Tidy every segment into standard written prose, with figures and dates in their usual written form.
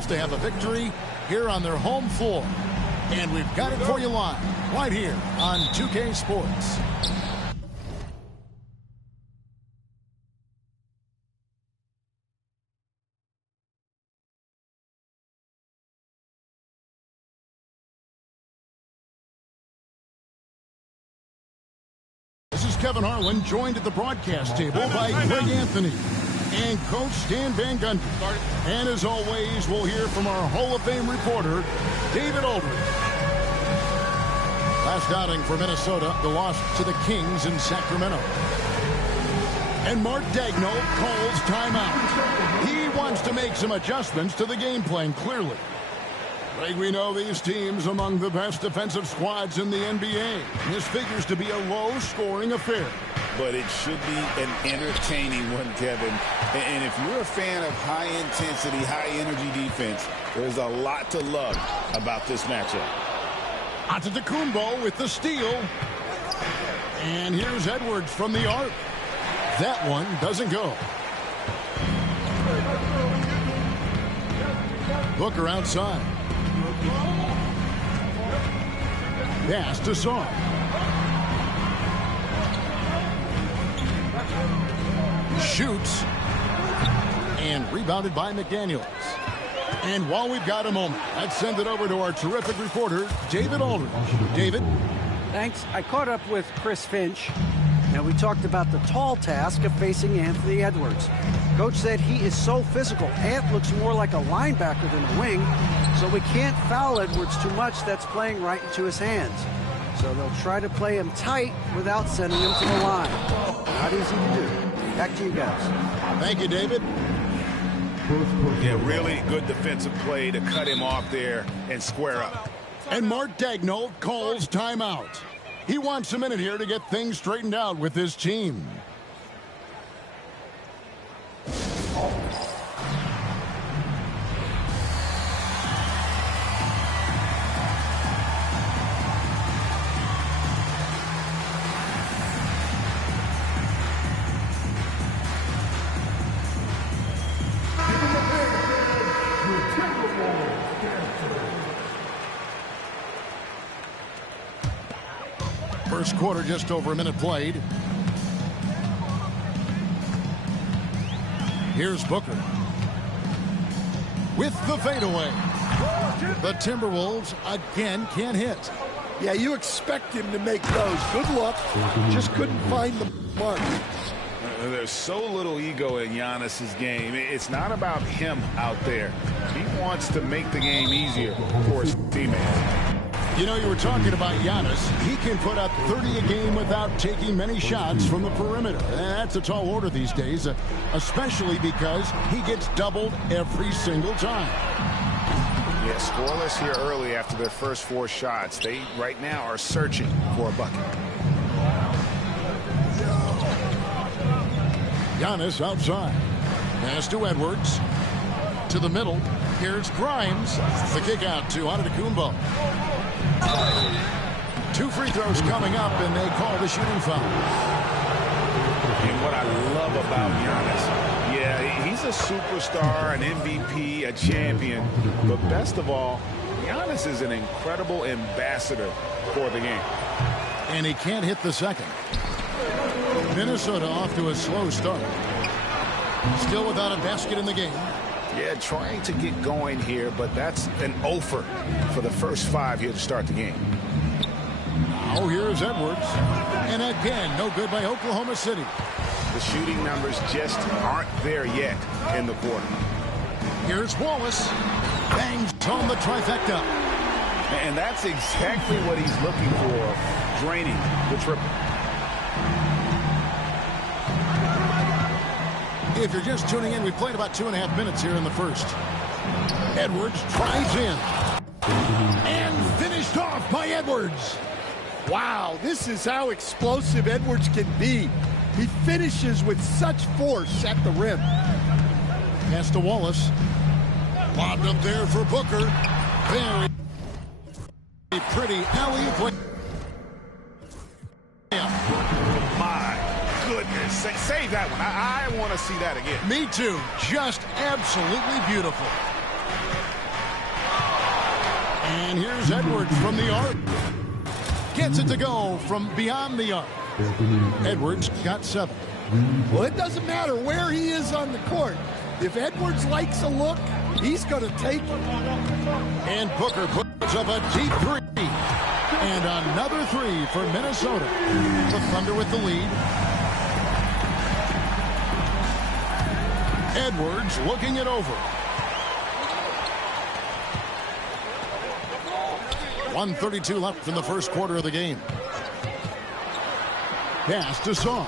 Timberwolves to have a victory here on their home floor. And we've got it for you live, right here on 2K Sports. This is Kevin Harlan, joined at the broadcast table by Greg Anthony and Coach Stan Van Gundy. And as always, we'll hear from our Hall of Fame reporter, David Aldridge. Last outing for Minnesota, the loss to the Kings in Sacramento. And Mark Daigneault calls timeout. He wants to make some adjustments to the game plan, clearly. Greg, we know these teams among the best defensive squads in the NBA. This figures to be a low-scoring affair. But it should be an entertaining one, Kevin. And if you're a fan of high-intensity, high-energy defense, there's a lot to love about this matchup. Antetokounmpo with the steal. And here's Edwards from the arc. That one doesn't go. Booker outside. Pass to Saw. Shoots. And rebounded by McDaniels. And while we've got a moment, let's send it over to our terrific reporter, David Aldridge. David? Thanks. I caught up with Chris Finch, and we talked about the tall task of facing Anthony Edwards. Coach said he is so physical. Ant looks more like a linebacker than a wing, so we can't foul Edwards too much. That's playing right into his hands. So they'll try to play him tight without sending him to the line. Not easy to do. Back to you guys. Thank you, David. Yeah, really good defensive play to cut him off there and square up. And Mark Daigneault calls timeout. He wants a minute here to get things straightened out with his team. First quarter, just over a minute played. Here's Booker with the fadeaway. The Timberwolves again can't hit. Yeah, you expect him to make those. Good luck. Just couldn't find the mark. There's so little ego in Giannis's game. It's not about him out there. He wants to make the game easier for his teammates. You know, you were talking about Giannis. He can put up 30 a game without taking many shots from the perimeter. That's a tall order these days, especially because he gets doubled every single time. Yeah, scoreless here early after their first 4 shots. They, right now, are searching for a bucket. Giannis outside. Pass to Edwards. To the middle. Here's Grimes. The kick out to Antetokounmpo. 2 free throws coming up, and they call the shooting foul. And what I love about Giannis, yeah, he's a superstar, an MVP, a champion. But best of all, Giannis is an incredible ambassador for the game. And he can't hit the second. Minnesota off to a slow start. Still without a basket in the game. Yeah, trying to get going here, but that's an offer for the first 5 here to start the game. Now here's Edwards. And again, no good by Oklahoma City. The shooting numbers just aren't there yet in the quarter. Here's Wallace. Bangs on the trifecta. And that's exactly what he's looking for, draining the triple. If you're just tuning in, we've played about 2.5 minutes here in the first. Edwards drives in. And finished off by Edwards. Wow, this is how explosive Edwards can be. He finishes with such force at the rim. Pass to Wallace. Lobbed up there for Booker. Very pretty alley-oop. My goodness. Save that one. I want to see that again. Me too. Just absolutely beautiful. And here's Edwards from the arc. Gets it to go from beyond the arc. Edwards got 7. Well, it doesn't matter where he is on the court. If Edwards likes a look, he's going to take it. And Booker puts up a deep 3. And another 3 for Minnesota. The Thunder with the lead. Edwards looking it over. 1:32 left in the first quarter of the game. Pass to Song.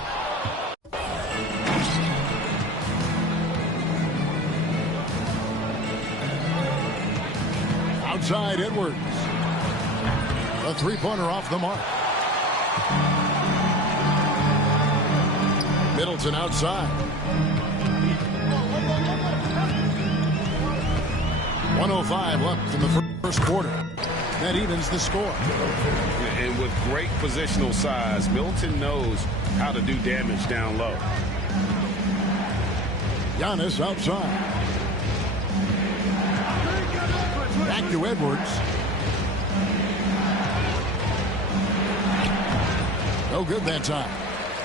Outside Edwards. A three-pointer off the mark. Middleton outside. 1:05 left in the first quarter. That evens the score. And with great positional size, Middleton knows how to do damage down low. Giannis outside. Back to Edwards. No good that time.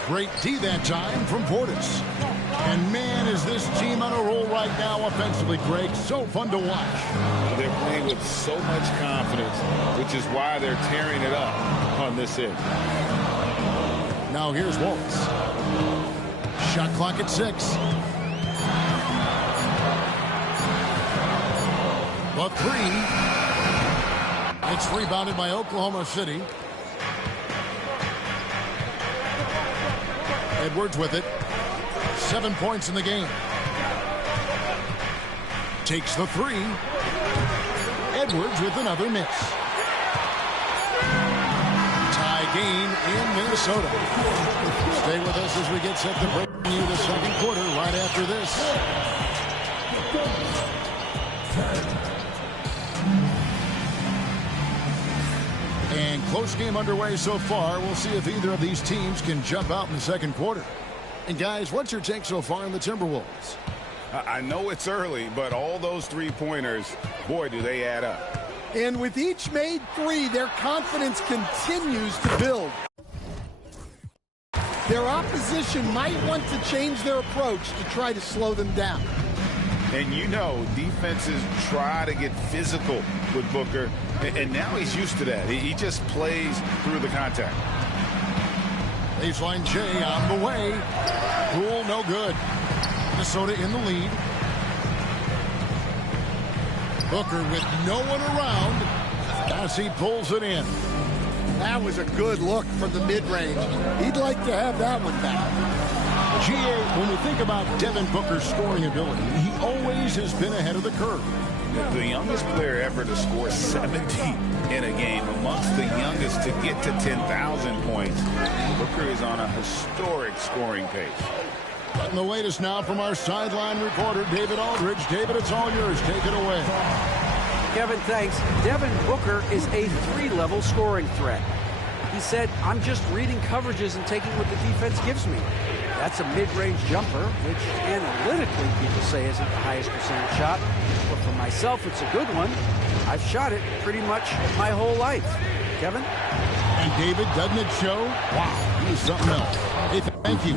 Great D that time from Portis. And man, is this team on a roll right now offensively, Greg. So fun to watch. They're playing with so much confidence, which is why they're tearing it up on this end. Now here's Wallace. Shot clock at 6. The 3. It's rebounded by Oklahoma City. Edwards with it. 7 points in the game. Takes the 3. Edwards with another miss. Tie game in Minnesota. Stay with us as we get set to bring you the second quarter right after this. And close game underway so far. We'll see if either of these teams can jump out in the second quarter. And guys, what's your take so far on the Timberwolves? I know it's early, but all those three-pointers, boy, do they add up. And with each made 3, their confidence continues to build. Their opposition might want to change their approach to try to slow them down. And you know, defenses try to get physical with Booker, and now he's used to that. He just plays through the contact. Baseline J on the way. Poole no good. Minnesota in the lead. Booker with no one around as he pulls it in. That was a good look from the mid-range. He'd like to have that one back. GA, when we think about Devin Booker's scoring ability, he always has been ahead of the curve. The youngest player ever to score 70 in a game, amongst the youngest to get to 10,000 points. Booker is on a historic scoring pace. Cutting the latest now from our sideline reporter, David Aldridge. David, it's all yours. Take it away. Kevin, thanks. Devin Booker is a 3-level scoring threat. He said, I'm just reading coverages and taking what the defense gives me. That's a mid-range jumper, which analytically people say isn't the highest percentage shot. But for myself, it's a good one. I've shot it pretty much my whole life. Kevin? And David, doesn't it show? Wow, he's something else. Hey, thank you.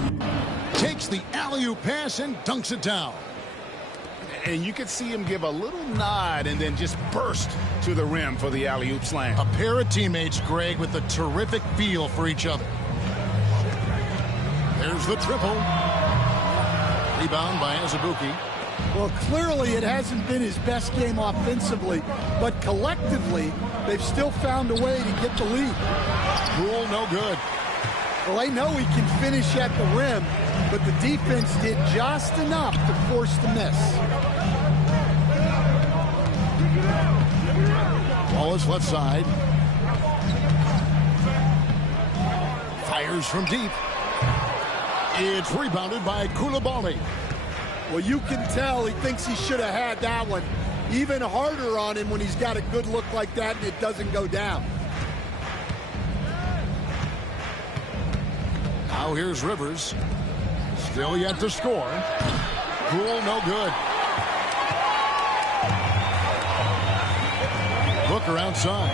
Takes the alley-oop pass and dunks it down. And you could see him give a little nod and then just burst to the rim for the alley-oop slam. A pair of teammates, Greg, with a terrific feel for each other. There's the triple. Rebound by Azubuike. Well, clearly it hasn't been his best game offensively, but collectively, they've still found a way to get the lead. Poole no good. Well, they know he can finish at the rim, but the defense did just enough to force the miss. Wallace left side. Fires from deep. It's rebounded by Coulibaly. Well, you can tell he thinks he should have had that one. Even harder on him when he's got a good look like that and it doesn't go down. Now here's Rivers. Still yet to score. Poole no good. Booker Booker outside.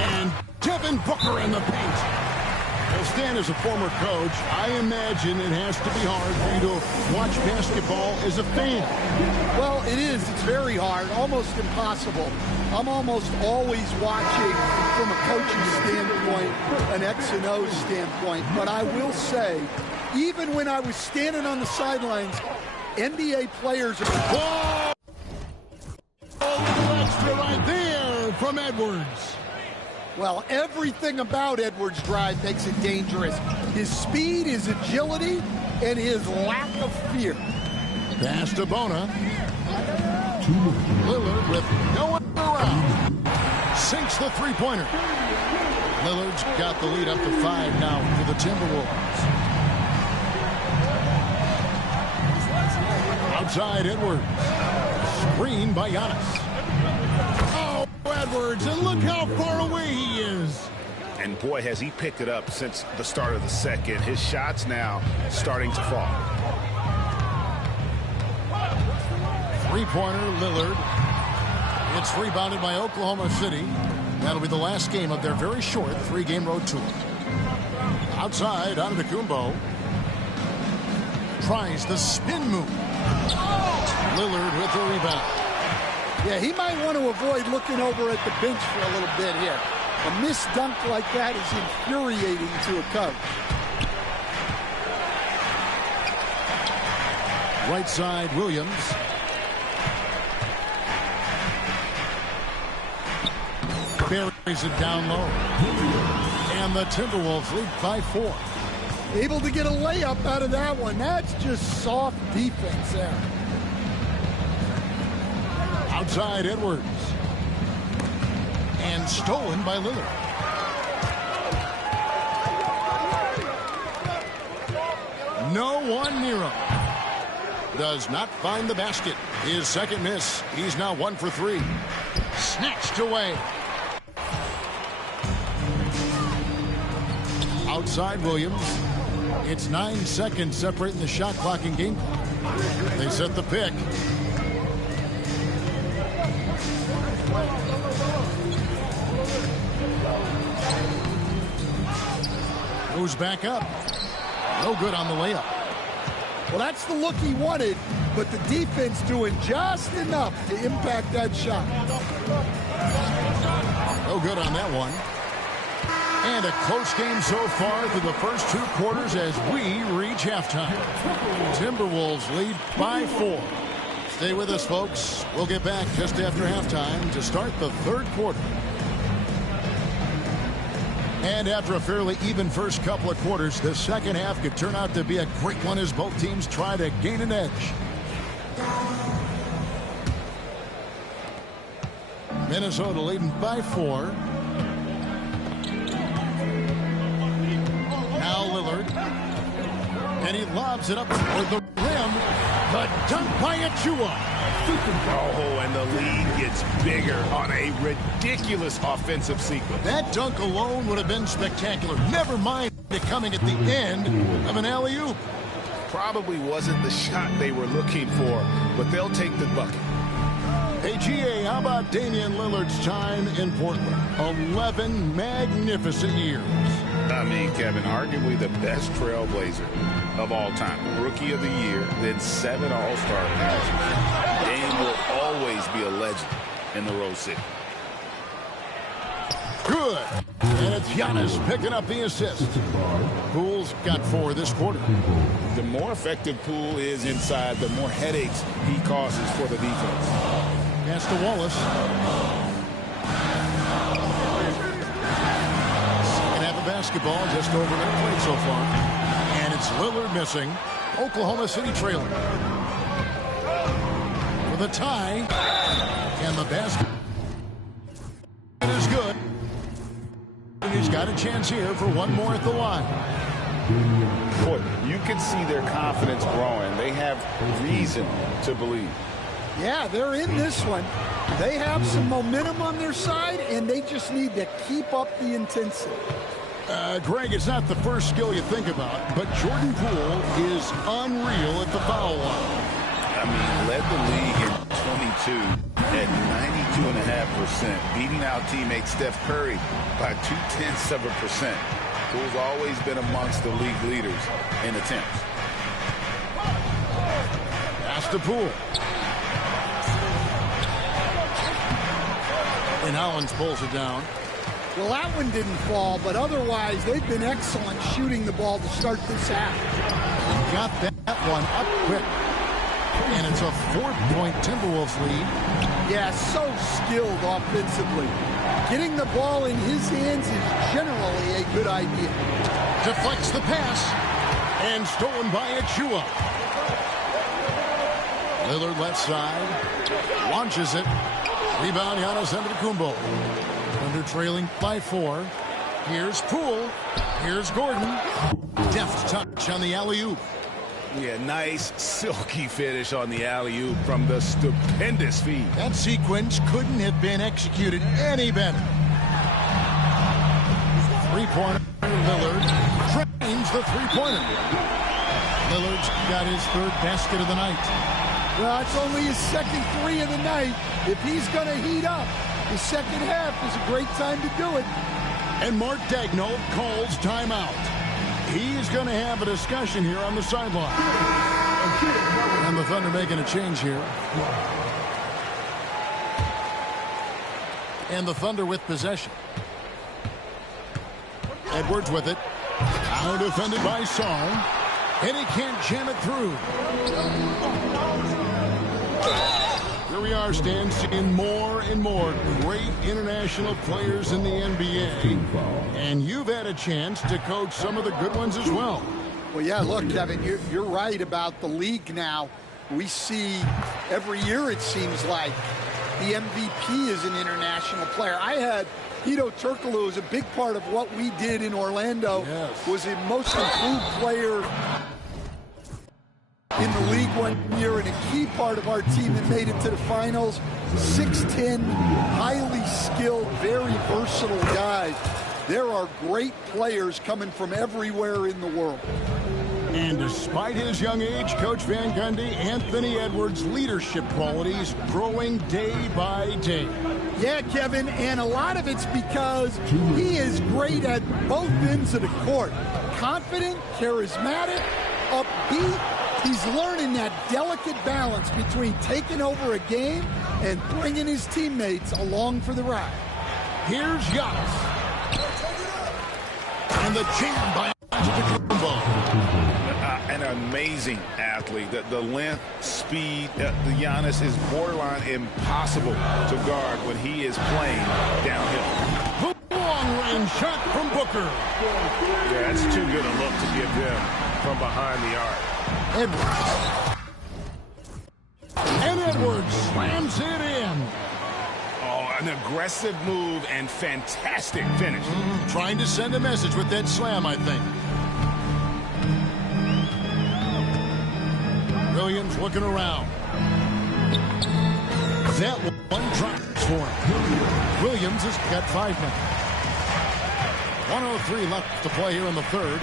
And Devin Booker in the paint. Well, Stan, as a former coach, I imagine it has to be hard for you to watch basketball as a fan. Well, it is. It's very hard, almost impossible. I'm almost always watching from a coaching standpoint, an X and O standpoint. But I will say, even when I was standing on the sidelines, NBA players... Whoa! Oh, extra right there from Edwards. Well, everything about Edwards' drive makes it dangerous. His speed, his agility, and his lack of fear. Pass to Bona. Lillard with no one around. Sinks the three-pointer. Lillard's got the lead up to 5 now for the Timberwolves. Outside Edwards. Screen by Giannis. Oh, Edwards, and look how far away he is. And boy, has he picked it up since the start of the second. His shots now starting to fall. Three-pointer, Lillard. It's rebounded by Oklahoma City. That'll be the last game of their very short 3-game road tour. Outside, Antetokounmpo. Tries the spin move. Lillard with the rebound. Yeah, he might want to avoid looking over at the bench for a little bit here. A missed dunk like that is infuriating to a coach. Right side, Williams. Buries it down low. And the Timberwolves lead by 4. Able to get a layup out of that one. That's just soft defense there. Outside Edwards. And stolen by Lillard. No one near him. Does not find the basket. His second miss. He's now 1 for 3. Snatched away. Outside Williams. It's 9 seconds separating the shot clock and game clock. They set the pick. Goes back up. No good on the layup. Well, that's the look he wanted, but the defense doing just enough to impact that shot. No good on that one. And a close game so far through the first 2 quarters as we reach halftime. Timberwolves lead by 4. Stay with us, folks. We'll get back just after halftime to start the 3rd quarter. And after a fairly even first couple of quarters, the second half could turn out to be a great one as both teams try to gain an edge. Minnesota leading by 4. Now Lillard. And he lobs it up toward the rim. The dunk by Achua. Oh, and the lead gets bigger on a ridiculous offensive sequence. That dunk alone would have been spectacular. Never mind it coming at the end of an alley-oop. Probably wasn't the shot they were looking for, but they'll take the bucket. Hey, GA, how about Damian Lillard's time in Portland? 11 magnificent years. I mean, Kevin, arguably the best trailblazer of all time. Rookie of the year, then 7 All-Star appearances. Dame will always be a legend in the Rose City. Good. And it's Giannis picking up the assist. Poole's got 4 this quarter. The more effective Poole is inside, the more headaches he causes for the defense. Pass to Wallace. Second half of basketball, just over a minute played so far. And it's Lillard missing. Oklahoma City trailing. For the tie. And the basket is good. And he's got a chance here for one more at the line. Boy, you can see their confidence growing. They have reason to believe. Yeah, they're in this one. They have some momentum on their side, and they just need to keep up the intensity. Greg, it's not the first skill you think about, but Jordan Poole is unreal at the foul line. I mean, led the league in at 92.5%, beating out teammate Steph Curry by 0.2%. Poole's always been amongst the league leaders in attempts. Pass to Poole. And Hollins pulls it down. Well, that one didn't fall, but otherwise they've been excellent shooting the ball to start this half. Got that one up quick. And it's a 4-point Timberwolves lead. Yeah, so skilled offensively. Getting the ball in his hands is generally a good idea. Deflects the pass. And stolen by Achua. Lillard left side. Launches it. Rebound, Giannis Antetokounmpo. Under trailing by 4. Here's Poole. Here's Gordon. Deft touch on the alley-oop. Yeah, nice, silky finish on the alley-oop from the stupendous feed. That sequence couldn't have been executed any better. Three-pointer, Lillard drains the three-pointer. Lillard's got his third basket of the night. Well, it's only his second three of the night. If he's going to heat up, the second half is a great time to do it. And Mark Daigneault calls timeout. He's going to have a discussion here on the sideline. And the Thunder making a change here. And the Thunder with possession. Edwards with it. Now defended by Song. And he can't jam it through. Here we are, Stan, seeing more and more great international players in the NBA. And you've had a chance to coach some of the good ones as well. Well, yeah, look, Kevin, you're right about the league now. We see every year, it seems like, the MVP is an international player. I had Hedo Turkoglu was a big part of what we did in Orlando. Yes. Was the most improved player in the league one year and a key part of our team that made it to the finals. 6'10", highly skilled, very versatile guys. There are great players coming from everywhere in the world. And despite his young age, Coach Van Gundy, Anthony Edwards' leadership qualities growing day by day. Yeah, Kevin, and a lot of it's because he is great at both ends of the court. Confident, charismatic, upbeat. He's learning that delicate balance between taking over a game and bringing his teammates along for the ride. Here's Giannis. And the jam by Antetokounmpo. An amazing athlete. The length, speed, the Giannis is borderline impossible to guard when he is playing downhill. Long-range shot from Booker. Yeah, that's too good a look to give them from behind the arc. Edwards. And Edwards slams it in. Oh, an aggressive move and fantastic finish. Trying to send a message with that slam, I think. Williams looking around. That one drops for him. Williams has got 5 now. 1:03 left to play here in the third.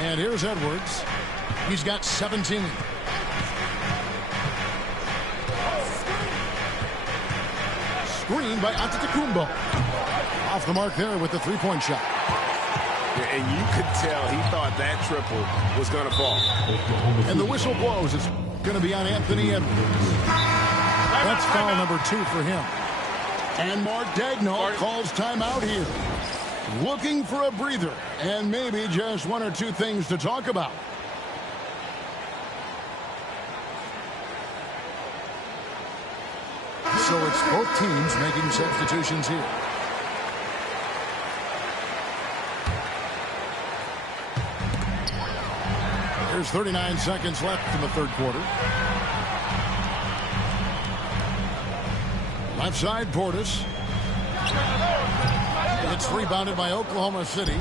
And here's Edwards. He's got 17. Screen by Antetokounmpo. Off the mark there with the three-point shot. And you could tell he thought that triple was going to fall. And the whistle blows. It's going to be on Anthony Edwards. That's foul number 2 for him. And Mark Daigneault calls timeout here. Looking for a breather and maybe just 1 or 2 things to talk about. So it's both teams making substitutions here. There's 39 seconds left in the third quarter. Left side, Portis. It's rebounded by Oklahoma City.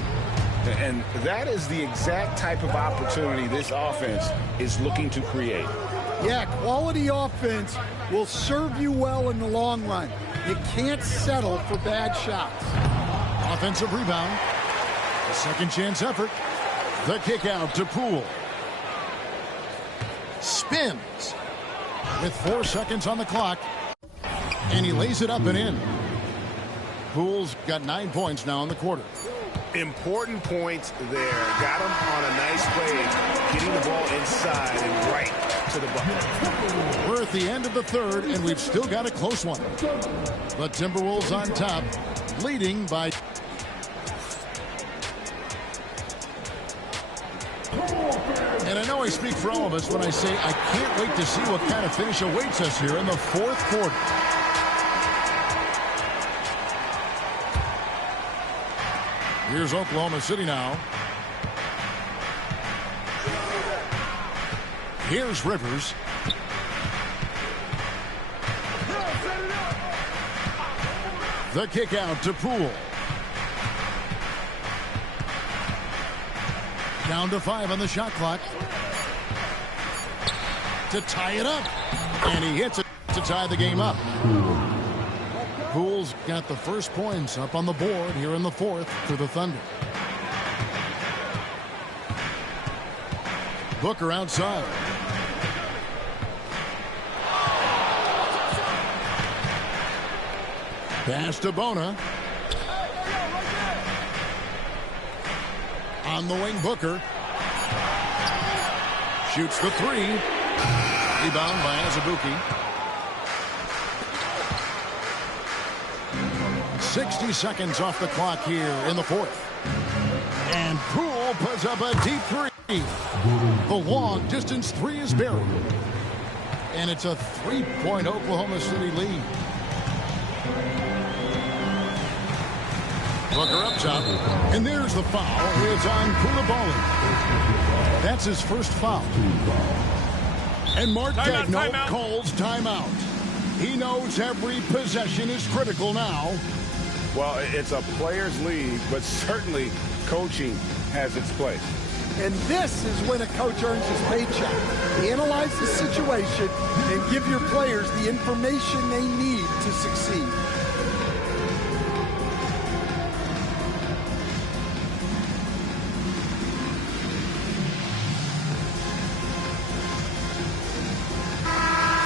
And that is the exact type of opportunity this offense is looking to create. Yeah, quality offense will serve you well in the long run. You can't settle for bad shots. Offensive rebound. A second chance effort. The kick out to Poole. spins with 4 seconds on the clock. And he lays it up and in. Poole's got 9 points now in the quarter. Important points there. Got him on a nice play, getting the ball inside and right to the bucket. We're at the end of the third, and we've still got a close one. The Timberwolves on top, leading by... And I know I speak for all of us when I say I can't wait to see what kind of finish awaits us here in the fourth quarter. Here's Oklahoma City now. Here's Rivers. The kick out to Poole. Down to 5 on the shot clock. To tie it up. And he hits it to tie the game up. Poole's got the first points up on the board here in the fourth for the Thunder. Booker outside. Pass to Bona. On the wing, Booker. Shoots the three. Rebound by Azubuike. 60 seconds off the clock here in the fourth. And Poole puts up a deep three. The long distance three is buried. And it's a 3-point Oklahoma City lead. Booker up top. And there's the foul. It's on Coulibaly. That's his first foul. And Mark Daigneault calls timeout. He knows every possession is critical now. Well, it's a player's league, but certainly coaching has its place. And this is when a coach earns his paycheck. Analyze the situation and give your players the information they need to succeed.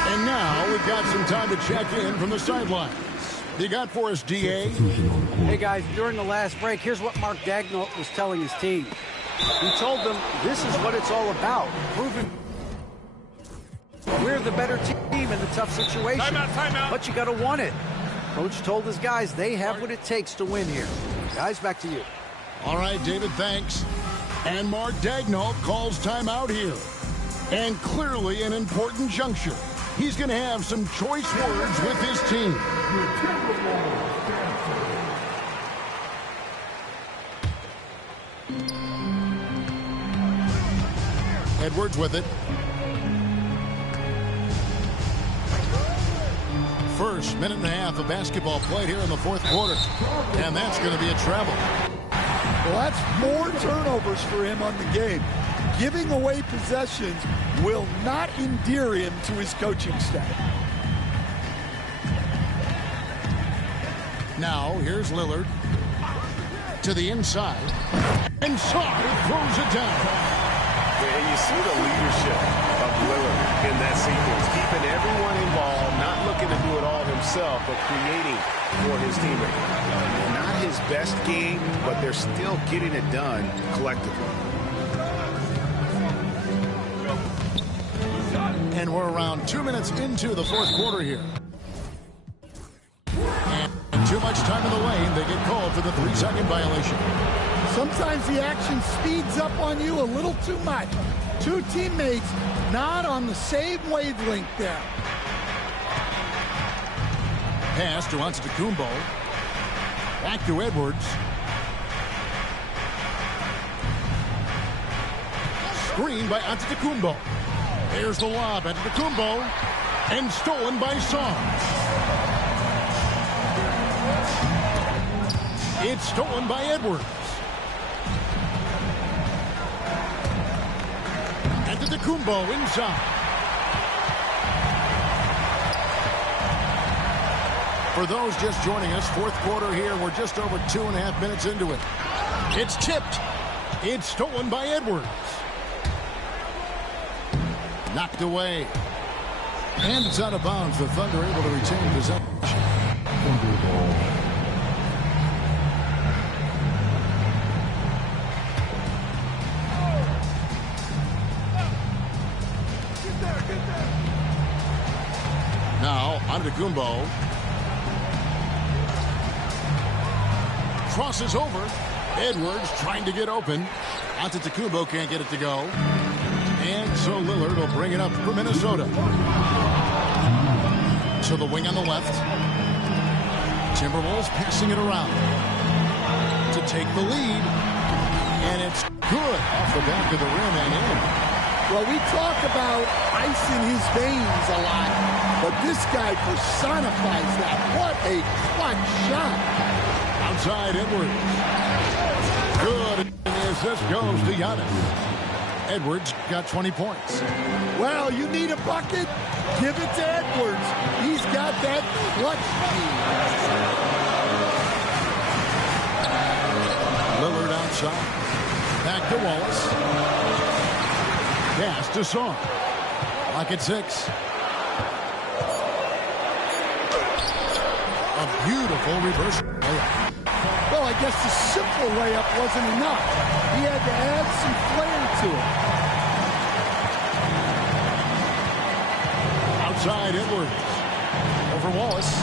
And now we've got some time to check in from the sidelines. You got for us, DA? Hey, guys, during the last break, here's what Mark Daigneault was telling his team. He told them this is what it's all about, proving we're the better team in the tough situation. Timeout. But you got to want it. Coach told his guys they have what it takes to win here. Guys, back to you. All right, David, thanks. And Mark Daigneault calls timeout here. And clearly an important juncture. He's going to have some choice words with his team. Edwards with it. First minute and a half of basketball played here in the fourth quarter. And that's going to be a travel. Well, that's 4 turnovers for him on the game. Giving away possessions will not endear him to his coaching staff. Now, here's Lillard. To the inside. Inside, throws it down. Yeah, you see the leadership of Lillard in that sequence. Keeping everyone involved, not looking to do it all himself, but creating for his teammate. Not his best game, but they're still getting it done collectively. And we're around 2 minutes into the fourth quarter here. And too much time in the lane. They get called for the 3-second violation. Sometimes the action speeds up on you a little too much. Two teammates not on the same wavelength there. Pass to Antetokounmpo. Back to Edwards. Screen by Antetokounmpo. There's the lob. Antetokounmpo. And stolen by Song. It's stolen by Edwards. Antetokounmpo inside. For those just joining us, fourth quarter here. We're just over 2.5 minutes into it. It's tipped. It's stolen by Edwards. Knocked away. And it's out of bounds. The Thunder able to retain possession. Now, Antetokounmpo. Crosses over. Edwards trying to get open. Antetokounmpo can't get it to go. And so Lillard will bring it up for Minnesota. To the wing on the left. Timberwolves passing it around to take the lead. And it's good off the back of the rim and in. Well, we talk about ice in his veins a lot, but this guy personifies that. What a clutch shot. Outside Edwards. Good. And the assist goes to Giannis. Edwards got 20 points. Well, you need a bucket? Give it to Edwards. He's got that clutch key. Lillard outside. Back to Wallace. Pass to Song. Lock at 6. A beautiful reverse layup. Well, I guess the simple layup wasn't enough. He had to add some flair to it. Outside Edwards. Over Wallace.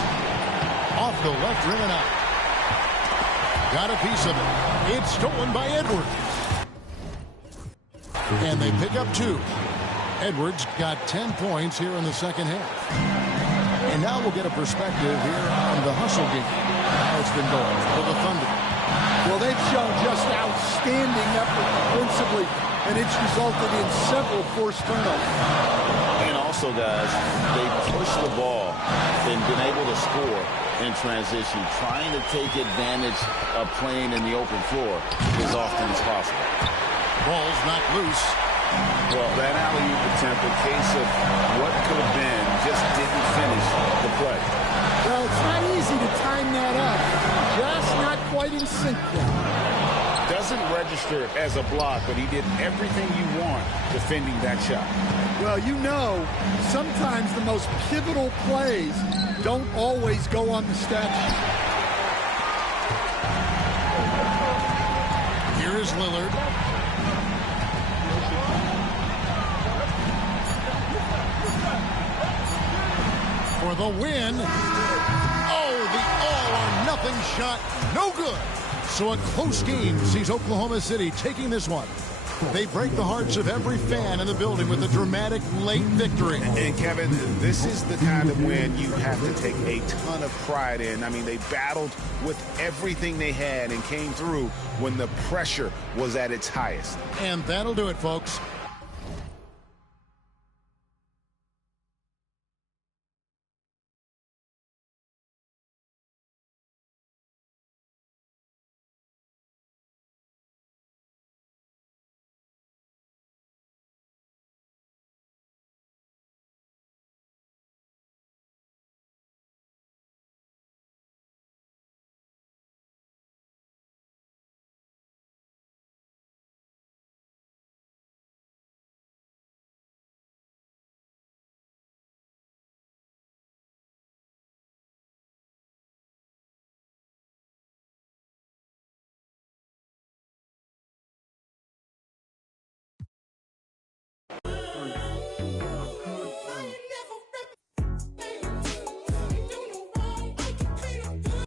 Off the left rim and out. Got a piece of it. It's stolen by Edwards. And they pick up 2. Edwards got 10 points here in the second half. And now we'll get a perspective here on the hustle game. How it's been going for the Thunder. Well, they've shown just outstanding effort defensively, and it's resulted in several forced turnovers. And also, guys, they pushed the ball and been able to score in transition. Trying to take advantage of playing in the open floor as often as possible. Ball's not loose. Well, that alley-oop attempt, a case of what could have been, just didn't finish the play. Well, it's not easy to time that up. Just not quite in sync there. Doesn't register as a block, but he did everything you want defending that shot. Well, you know, sometimes the most pivotal plays don't always go on the stat sheet. Here is Lillard. For the win. Oh, the all-or-nothing shot. No good. So a close game sees Oklahoma City taking this one. They break the hearts of every fan in the building with a dramatic late victory. And Kevin, this is the kind of win you have to take a ton of pride in. I mean, they battled with everything they had and came through when the pressure was at its highest. And that'll do it, folks.